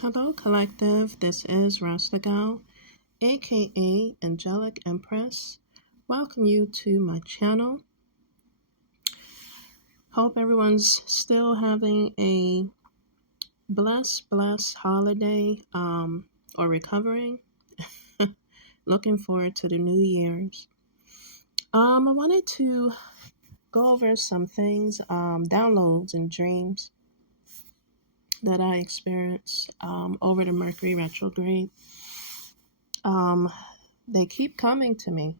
Hello, collective. This is Rasta Gal, aka Angelic Empress. Welcome you to my channel. Hope everyone's still having a blessed holiday or recovering. Looking forward to the New Year's. I wanted to go over some things, downloads and dreams that I experienced over the Mercury retrograde. They keep coming to me.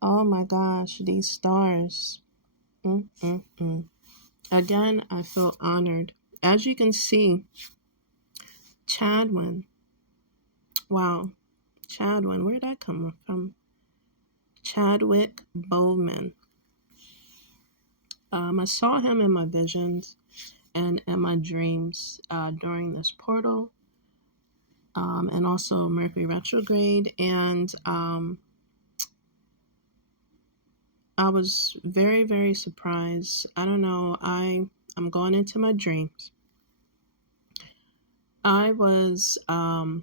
Oh my gosh, these stars. Mm-mm-mm. Again, I feel honored. As you can see, Chadwin. Wow. Chadwin, where'd that come from? Chadwick Boseman. I saw him in my visions and in my dreams during this portal and also Mercury retrograde. And I was very surprised. I don't know. I'm going into my dreams. I was, and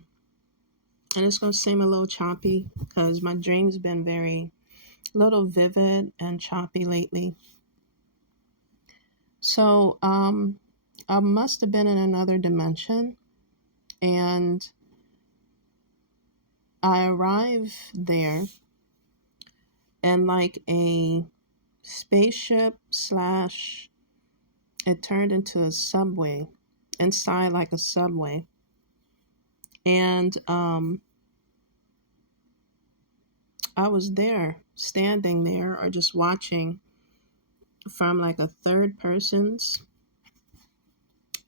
it's going to seem a little choppy because my dreams been very little vivid and choppy lately. So, I must have been in another dimension, and I arrived there in like a spaceship slash, it turned into a subway, inside like a subway. And I was there, standing there, or just watching from like a third person's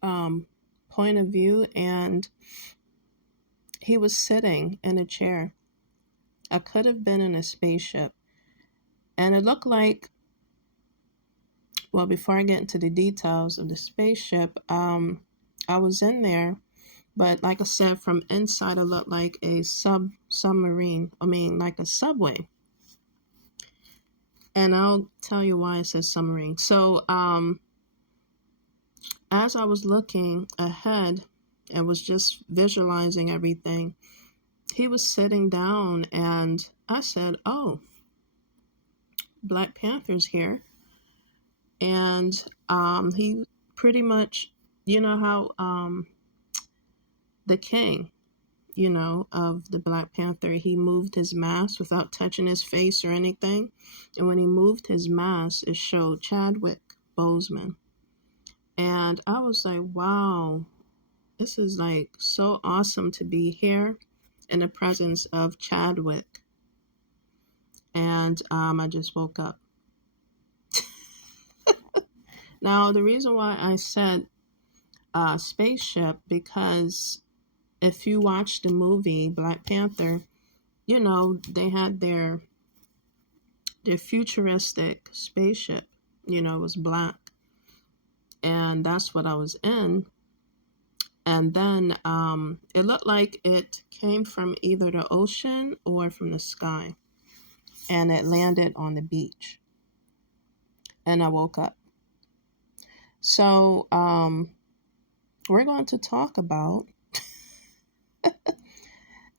point of view, and he was sitting in a chair. I could have been in a spaceship, and it looked like, well, before I get into the details of the spaceship, I was in there, but like I said, from inside, it looked like a submarine. I mean, like a subway. And I'll tell you why it says submarine. So, as I was looking ahead and was just visualizing everything, he was sitting down, and I said, "Oh, Black Panther's here." And he pretty much, you know how the king, of the Black Panther, he moved his mask without touching his face or anything. And when he moved his mask, it showed Chadwick Boseman. And I was like, wow, this is like so awesome to be here in the presence of Chadwick. And I just woke up. Now, the reason why I said spaceship, because if you watch the movie Black Panther, they had their futuristic spaceship, it was black. And that's what I was in. And then it looked like it came from either the ocean or from the sky. And it landed on the beach. And I woke up. So we're going to talk about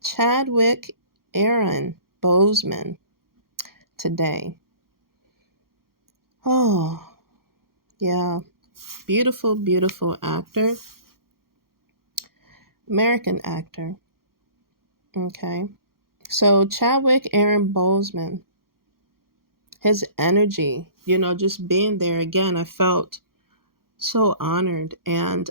Chadwick Aaron Boseman today. Oh, yeah. Beautiful actor. American actor. Okay. So Chadwick Aaron Boseman, his energy, just being there again, I felt so honored and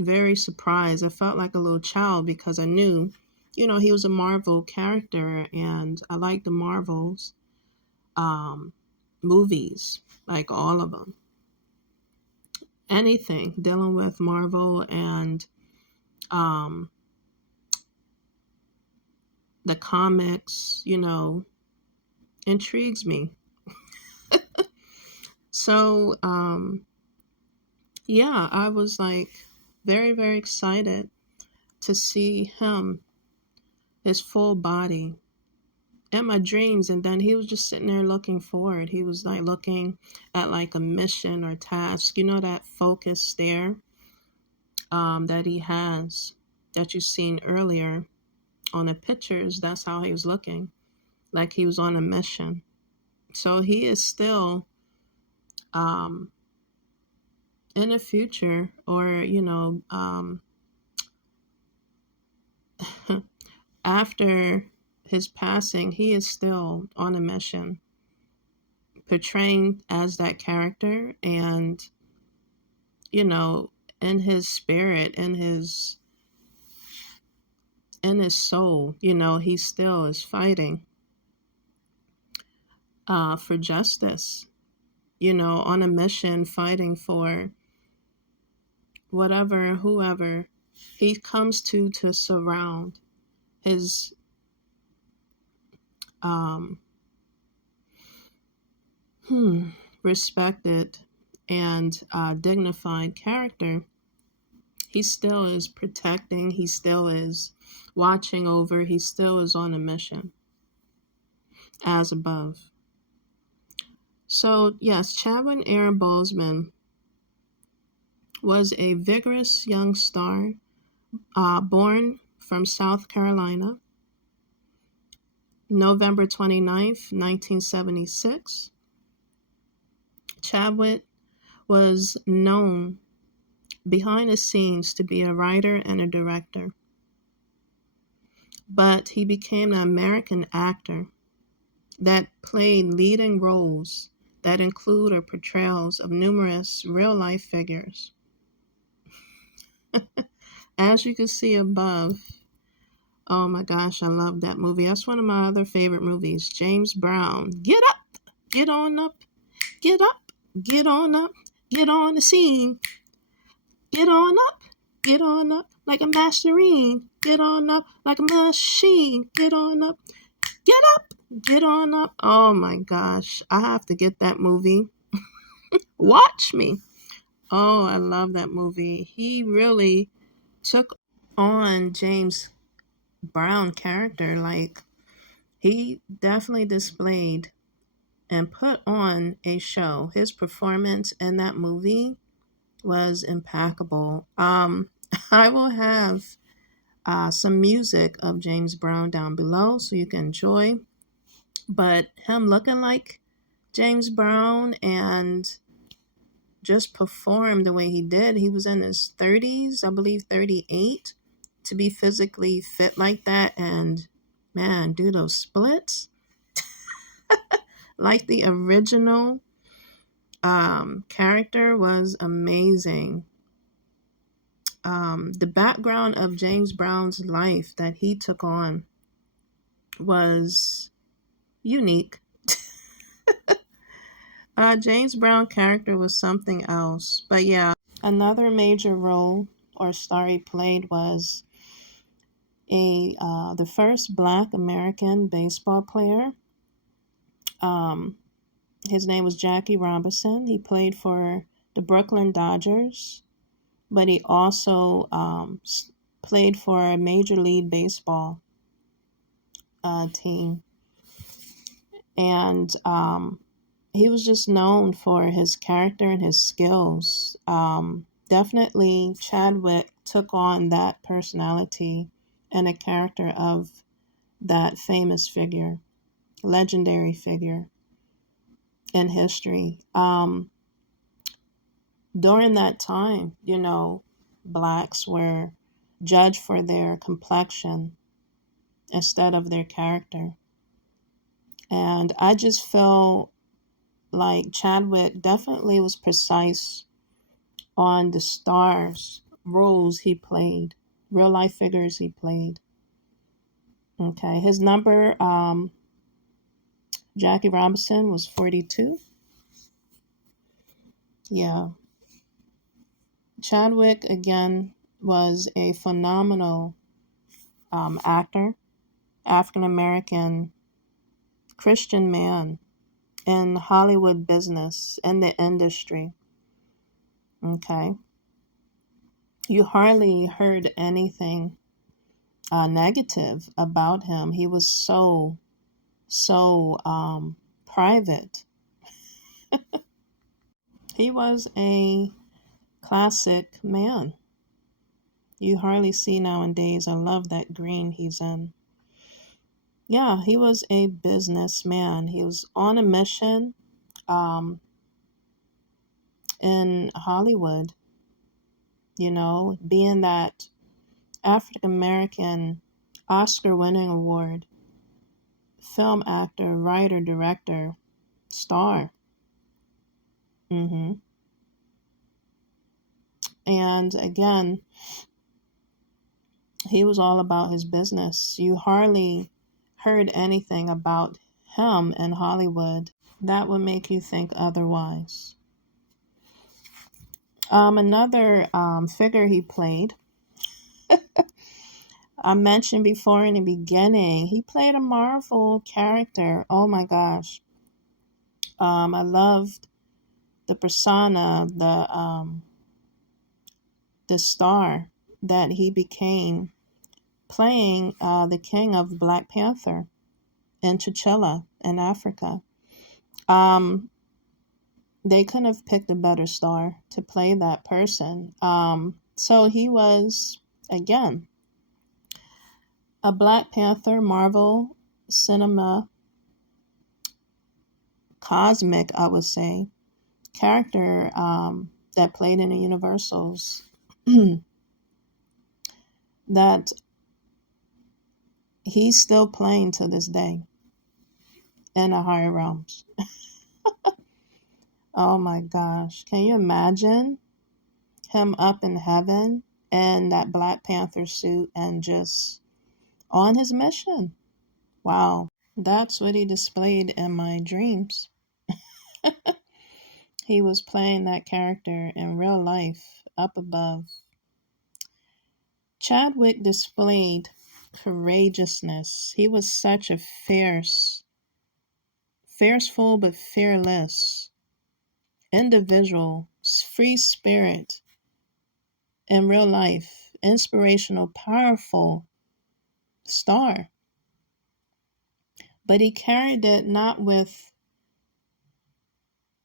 very surprised. I felt like a little child because I knew, he was a Marvel character, and I like the Marvels movies, like all of them. Anything dealing with Marvel and the comics, intrigues me. So, yeah, I was like very excited to see him, his full body in my dreams. And then he was just sitting there looking forward. He was like looking at like a mission or task, that focus stare. that he has that you seen earlier on the pictures. That's how he was looking, like he was on a mission. So he is still um, in the future, or after his passing, he is still on a mission, portraying as that character, and you know, in his spirit, in his soul, he still is fighting for justice. On a mission, fighting for whatever, whoever he comes to surround his um, respected and dignified character. He still is protecting, he still is watching over, he still is on a mission as above. So, yes, Chadwick Aaron Boseman was a vigorous young star, born from South Carolina, November 29th, 1976. Chadwick was known behind the scenes to be a writer and a director, but he became an American actor that played leading roles that include portrayals of numerous real life figures. As you can see above, oh my gosh, I love that movie. That's one of my other favorite movies. James Brown. Get up, get on up, get up, get on up, get on the scene. Get on up, get on up like a masterine. Get on up like a machine. Get on up, get up, get on up. Oh my gosh, I have to get that movie. Watch me. Oh, I love that movie. He really took on James Brown character. Like, he definitely displayed and put on a show. His performance in that movie was impeccable. I will have some music of James Brown down below so you can enjoy. But him looking like James Brown and just perform the way he did, he was in his 30s, I believe 38, to be physically fit like that and, man, do those splits like the original character was amazing. The background of James Brown's life that he took on was unique. James Brown character was something else. But yeah, another major role or star he played was the first Black American baseball player. Um, his name was Jackie Robinson. He played for the Brooklyn Dodgers, but he also played for a Major League Baseball team. And he was just known for his character and his skills. Definitely, Chadwick took on that personality and a character of that famous figure, legendary figure in history. During that time, blacks were judged for their complexion instead of their character. And I just feel like Chadwick definitely was precise on the stars roles he played, real life figures he played. Okay, his number, Jackie Robinson, was 42. Yeah, Chadwick again was a phenomenal actor, African American Christian man in Hollywood business, in the industry. Okay, you hardly heard anything negative about him. He was so private. He was a classic man. You hardly see nowadays. I love that green he's in. Yeah, he was a businessman. He was on a mission um, in Hollywood, being that African American Oscar winning award, film actor, writer, director, star. hmm And again, he was all about his business. You hardly heard anything about him in Hollywood that would make you think otherwise. Another figure he played, I mentioned before in the beginning, he played a Marvel character. Oh my gosh. I loved the persona, the star that he became playing the king of Black Panther in T'Challa in Africa. Um, they couldn't have picked a better star to play that person. So he was, again, a Black Panther Marvel cinema cosmic, I would say, character that played in the Universals that he's still playing to this day in the higher realms. Oh my gosh. Can you imagine him up in heaven in that Black Panther suit and just on his mission? Wow. That's what he displayed in my dreams. He was playing that character in real life up above. Chadwick displayed courageousness. He was such a fearful but fearless individual, free spirit in real life, inspirational, powerful star. But he carried it not with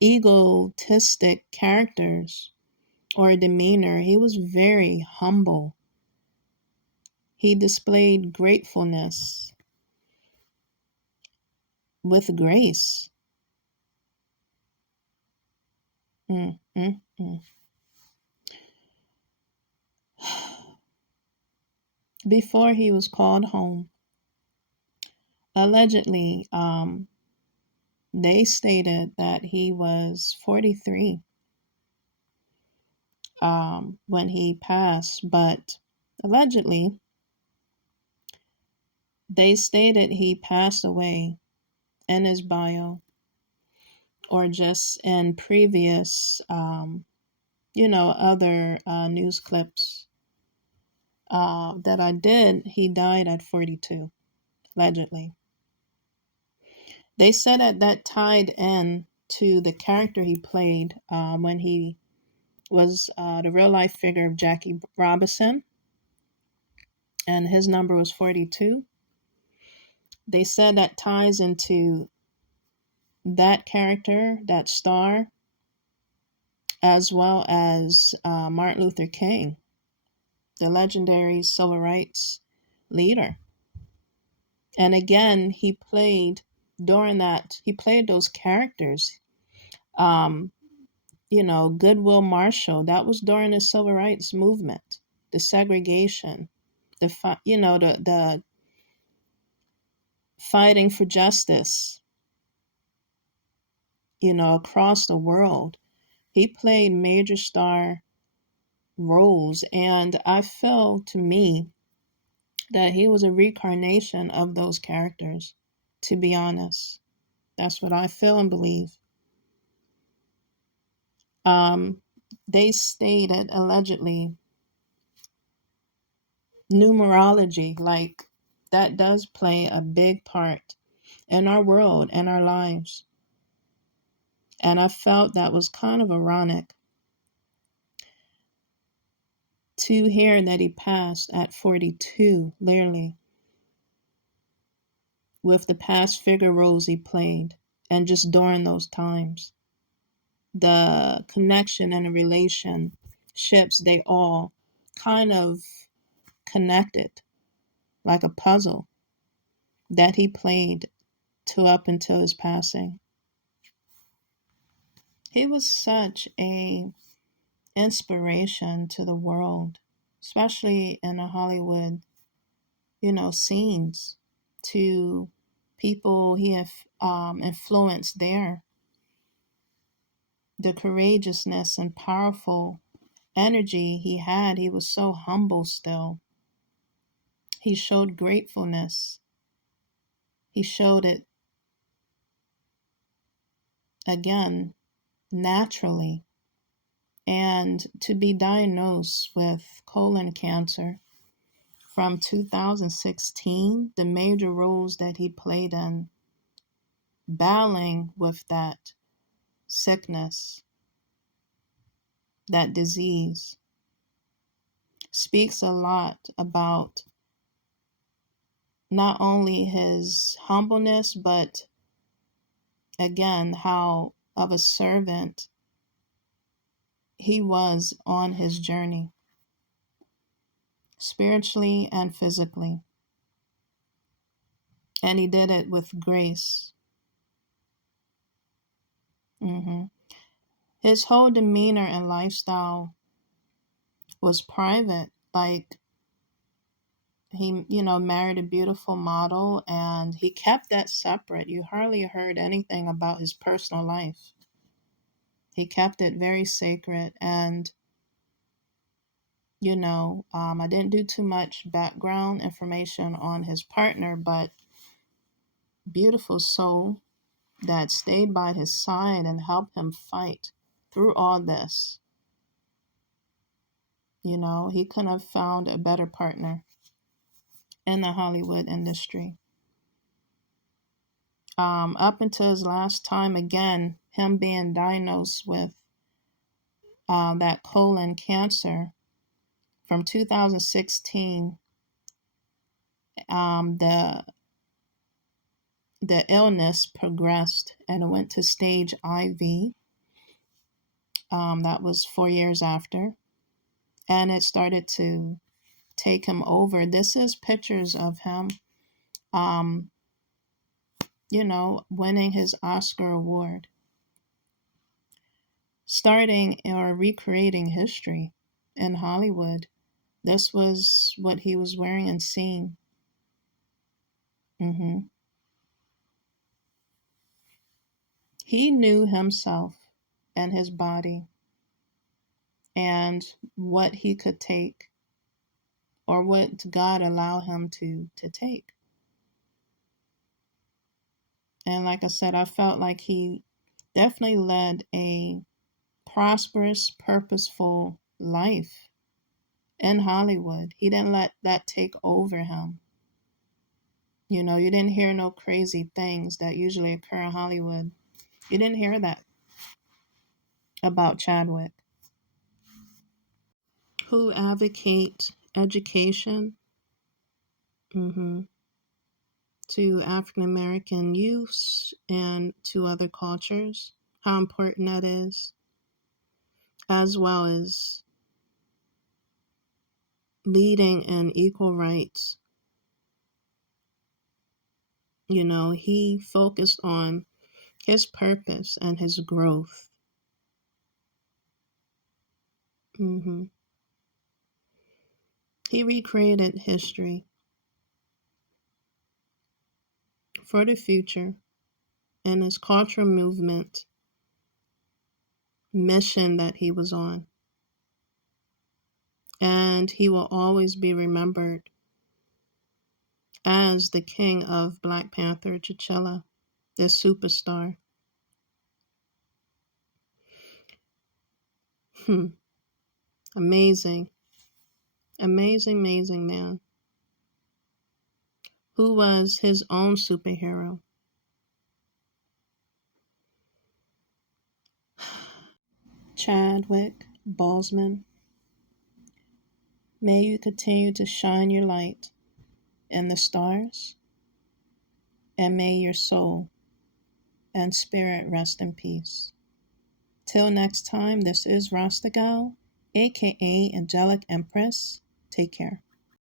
egotistic characters or demeanor. He was very humble. He displayed gratefulness with grace. Mm, mm, mm. Before he was called home, allegedly, they stated that he was 43 when he passed, but allegedly, they stated he passed away in his bio or just in previous, other news clips that I did. He died at 42, allegedly. They said that tied in to the character he played when he was the real life figure of Jackie Robinson, and his number was 42. They said that ties into that character, that star, as well as Martin Luther King, the legendary civil rights leader. And again, he played those characters. Um, Goodwill Marshall, that was during the civil rights movement, the segregation, the fighting for justice, across the world. He played major star roles, and I feel to me that he was a reincarnation of those characters, to be honest. That's what I feel and believe. Um, they stated allegedly numerology, like that does play a big part in our world and our lives. And I felt that was kind of ironic to hear that he passed at 42, literally, with the past figure roles he played, and just during those times. The connection and the relationships they all kind of connected, like a puzzle that he played to up until his passing. He was such a inspiration to the world, especially in the Hollywood, scenes, to people he have influenced there. The courageousness and powerful energy he had, he was so humble still. He showed gratefulness. He showed it again naturally. And to be diagnosed with colon cancer from 2016, the major roles that he played in battling with that sickness, that disease, speaks a lot about not only his humbleness, but again, how of a servant he was on his journey, spiritually and physically. And he did it with grace. hmm His whole demeanor and lifestyle was private. Like he, married a beautiful model and he kept that separate. You hardly heard anything about his personal life. He kept it very sacred. And, I didn't do too much background information on his partner, but beautiful soul that stayed by his side and helped him fight through all this. He couldn't have found a better partner in the Hollywood industry. Up until his last time, again, him being diagnosed with that colon cancer from 2016, the illness progressed and it went to stage IV. That was 4 years after, and it started to take him over. This is pictures of him, um, winning his Oscar award, starting or recreating history in Hollywood. This was what he was wearing and seeing. hmm He knew himself and his body and what he could take or what God allowed him to take. And like I said, I felt like he definitely led a prosperous, purposeful life in Hollywood. He didn't let that take over him. You didn't hear no crazy things that usually occur in Hollywood. You didn't hear that about Chadwick, who advocate education mhm, to African American youths and to other cultures, how important that is, as well as leading in equal rights. He focused on his purpose and his growth. hmm He recreated history for the future in his cultural movement mission that he was on. And he will always be remembered as the king of Black Panther, T'Challa, the superstar. Hmm. Amazing, amazing, amazing man who was his own superhero. Chadwick Boseman, may you continue to shine your light in the stars, and may your soul and spirit rest in peace. Till next time, this is Rasta Gal, aka Angelic Empress. Take care.